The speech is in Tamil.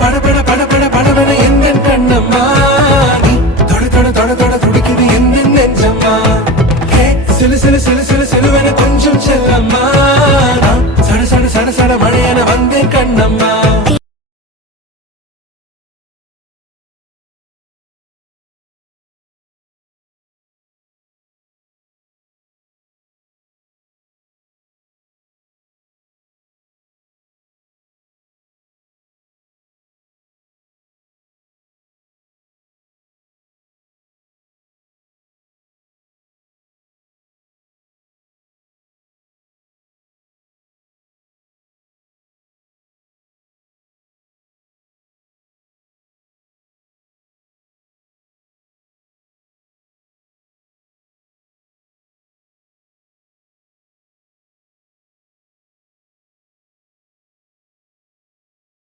படபட படபட படபட எந்த கண்ணம்மா நீ தொட தொட தொட தொட துடிக்குது எந்த நெஞ்சம்மா சிலு சிலு சிலு சிலு சிலுவென கொஞ்சம் செல்லம்மா சட சட சட சட மழையென வந்தேன் கண்ணம்மா